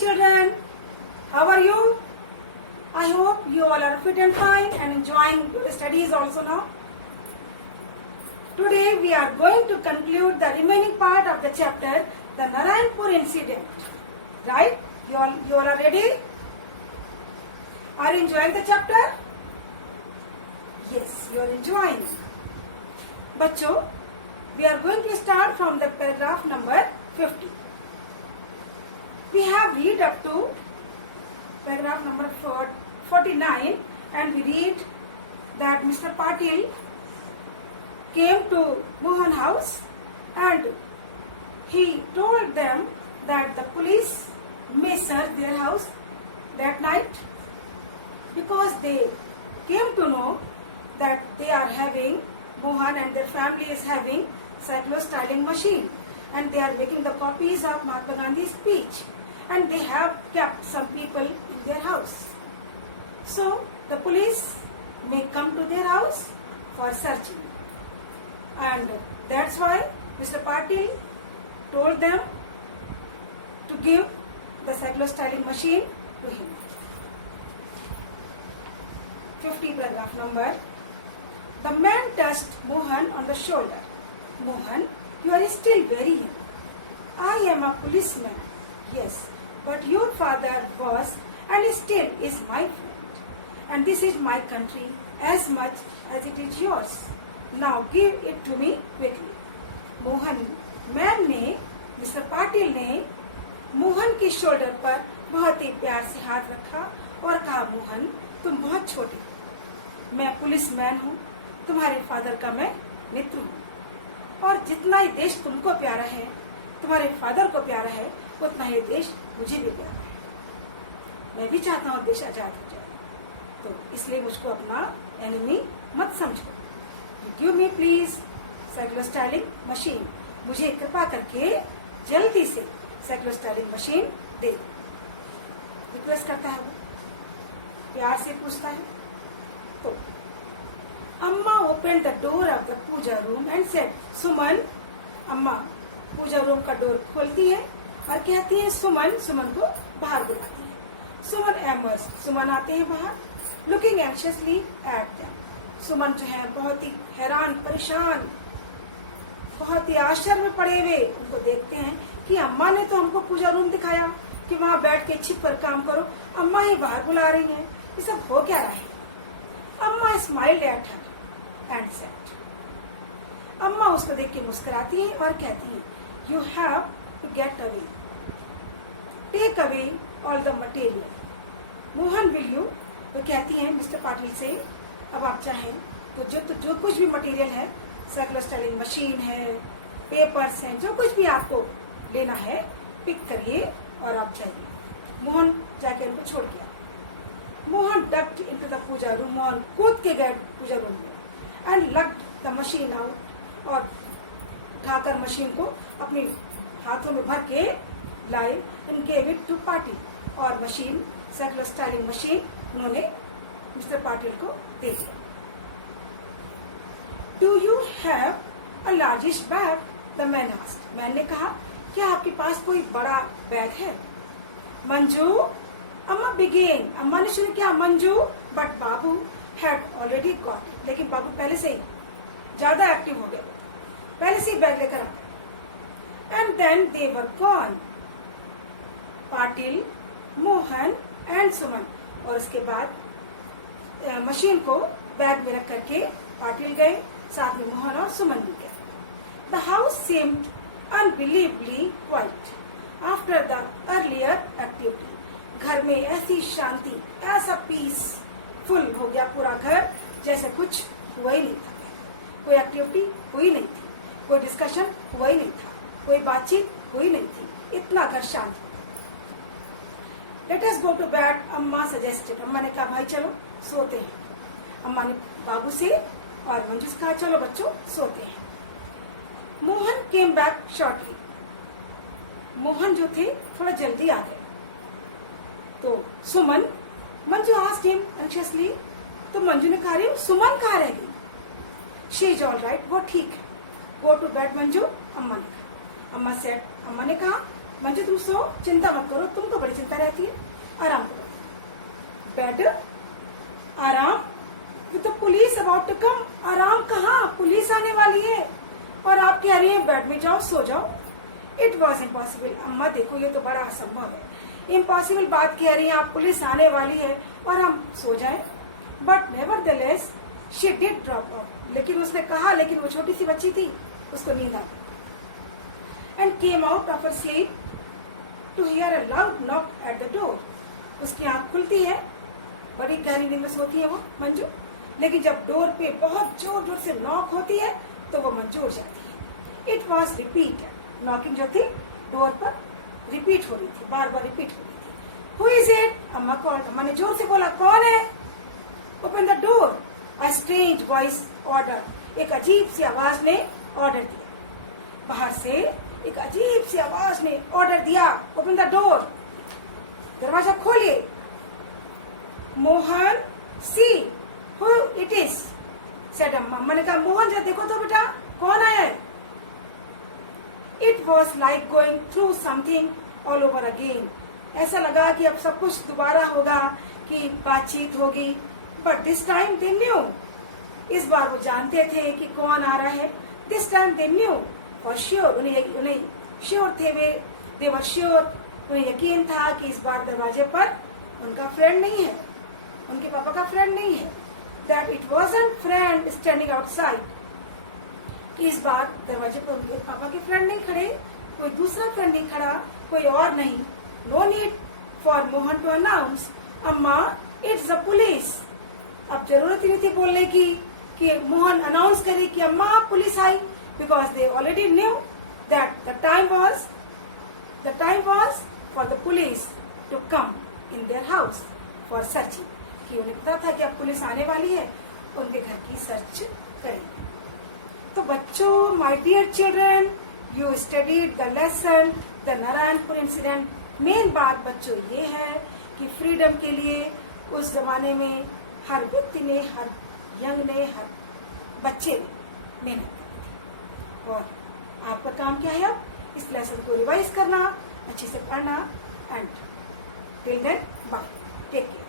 children, how are you? I hope you all are fit and fine and enjoying your studies also now. Today we are going to conclude the remaining part of the chapter, the Narayanpur incident. Right? You all are ready? Are you enjoying the chapter? Yes, you are enjoying. बच्चों, we are going to start from the paragraph number 50. We have read up to paragraph number 49 and we read that Mr. Patil came to Mohan house and he told them that the police may search their house that night because they came to know that they are having, Mohan and their family is having cyclo-styling machine and they are making the copies of Mahatma Gandhi's speech and they have kept some people in their house. So the police may come to their house for searching. And that's why Mr. Patil told them to give the cyclo-styling machine to him. 50 paragraph number. The man touched Mohan on the shoulder. Mohan, you are still very young. I am a policeman. Yes, but your father was and still is my friend. And this is my country as much as it is yours. Now give it to me quickly. Mohan ma'am ने, mister Patil ने मोहन के shoulder पर बहुत ही प्यार से हाथ रखा और कहा, मोहन तुम बहुत छोटे हो, मैं पुलिसमैन हूँ, तुम्हारे फादर का मैं मित्र हूँ और जितना ही देश तुमको प्यारा है, तुम्हारे फादर को प्यारा है, उतना ही देश मुझे भी प्यारा है। मैं भी चाहता हूँ देश आजाद हो जाए, तो इसलिए मुझको अपना एनिमी मत समझो। Give me please cyclo-styling machine, मुझे कृपा करके जल्दी से साइक्लो-स्टाइलिंग मशीन दे दो। रिक्वेस्ट करता है वो, प्यार से पूछता है। तो अम्मा open the door of the puja room and said, Suman, अम्मा पूजा रूम का डोर खोलती है और कहती है सुमन, सुमन को बाहर बुलाती है। सुमन एमर्स, सुमन आते हैं बाहर, लुकिंग एंशियसली एट देम। सुमन जो है बहुत ही हैरान परेशान, बहुत ही आश्चर्य में पड़े हुए उनको देखते हैं कि अम्मा ने तो हमको पूजा रूम दिखाया कि वहाँ बैठ के छिप कर काम करो, अम्मा ही बाहर बुला रही हैं, ये सब हो क्या रहा है। Amma smiled at her and said, Amma उसको देख के मुस्कुराती है और कहती है, you have to get away, take away all the material. Mohan will you, तो कहती है मिस्टर पाटिल से, अब आप चाहें तो जो कुछ भी मटेरियल है, साइक्लो-स्टाइलिंग मशीन है, पेपर्स हैं, जो कुछ भी आपको लेना है पिक करिए और आप जाइए। मोहन जाके उनको छोड़ गया। Mohan ducked into the puja room, Mohan कूद के गए पूजा रूम में and lugged the machine out, और उठाकर मशीन को अपने हाथों में भर के लाए and gave it to Patil, और मशीन साइक्लो-स्टाइलिंग मशीन उन्होंने मिस्टर पाटिल को दे दिया। Do you have a largest bag, the man asked, man ने कहा, क्या आपके पास कोई बड़ा बैग है। मंजू, अम्मा बिगेन, अम्मा ने शुरू किया Manju, but Babu had already got it, लेकिन बाबू पहले से ही ज्यादा एक्टिव हो गए, पहले से ही बैग लेकर आ गए। And then they were gone, Patil, Mohan and Suman, और उसके बाद मशीन को बैग में रख करके पाटिल गए, साथ में मोहन और सुमन भी गए। The house seemed unbelievably quiet after the earlier activity, घर में ऐसी शांति, ऐसा पीस फुल हो गया पूरा घर, जैसे कुछ हुआ ही नहीं था। कोई एक्टिविटी हुई नहीं थी, कोई डिस्कशन हुआ ही नहीं था, कोई बातचीत हुई नहीं थी, इतना घर शांत हो गया। Let us go to bed, Amma suggested, Amma ने कहा भाई चलो सोते हैं। अम्मा ने बाबू से और मंजू से कहा, चलो बच्चों सोते हैं। Mohan came back shortly, Mohan जो थे थोड़ा जल्दी आ गए। तो सुमन, मंजू आस्क्ड हिम एंशियसली, तो मंजू ने कहा, रही सुमन कहाँ रह गई। शी इज ऑल राइट, वो ठीक है, गो टू बेड मंजू, अम्मा ने कहा। अम्मा ने कहा मंजू तुम सो, चिंता मत करो, तुमको बड़ी चिंता रहती है, आराम करो। बेड, आराम, with the police about to come. आराम कहाँ, पुलिस आने वाली है और आप कह रही हैं बेड में जाओ, सो जाओ। It was impossible. अम्मा देखो ये तो बड़ा असंभव है, इम्पॉसिबल बात कह रही हैं आप, पुलिस आने वाली है और हम सो जाए। But nevertheless she did drop of. लेकिन उसने कहा, लेकिन वो छोटी सी बच्ची थी, उसको नींद आ गई। And came out of her sleep to hear a loud knock at the door. उसकी आंख खुलती है, बड़ी गहरी नींद में सोती है वो मंजू, लेकिन जब डोर पे बहुत जोर जोर से नॉक होती है तो वो मंजू उठ जाती है। It was repeated. नॉकिंग जो थी डोर पर रिपीट हो रही थी, बार बार रिपीट हो रही थी। Who is it? अम्मा कॉल्ड। अम्मा ने जोर से बोला, कौन है? Open the door. A strange voice order. एक अजीब सी आवाज ने ऑर्डर दिया। बाहर से एक अजीब सी आवाज ने ऑर्डर दिया, ओपन द डोर। दरवाजा खोलिए। Mohan, see who it is, said अम्मा। अम्मा ने कहा, मोहन जरा देखो तो बेटा, कौन आया है? It was like going through something all over again. ऐसा लगा कि अब सब कुछ दोबारा होगा, कि बातचीत होगी। But this time they knew. इस बार वो जानते थे कि कौन आ रहा है। This time they knew for sure. उन्हें श्योर थे वे, दे वर श्योर। उन्हें यकीन था कि इस बार दरवाजे पर उनका फ्रेंड नहीं है, उनके पापा का फ्रेंड नहीं है। That it wasn't friend standing outside. कि इस बार दरवाजे पर उनके पापा के फ्रेंड नहीं खड़े, कोई दूसरा फ्रेंड नहीं खड़ा, कोई और नहीं। No need for Mohan to announce, Amma it's the police. अब जरूरत ही नहीं थी बोलने की कि मोहन अनाउंस करे कि अम्मा पुलिस आई, because they already knew that the time was for the police to come in their house for searching. कि उन्हें पता था कि अब पुलिस आने वाली है, उनके घर की सर्च करेंगे। तो बच्चों, my dear children, you studied the lesson the Narayanpur incident. Main बात बच्चों ये है कि फ्रीडम के लिए उस जमाने में हर व्यक्ति ने, हर यंग ने, हर बच्चे ने मेहनत की थी। और आपका काम क्या है अब? इस लेसन को रिवाइज करना, अच्छे से पढ़ना। And till then bye, take care.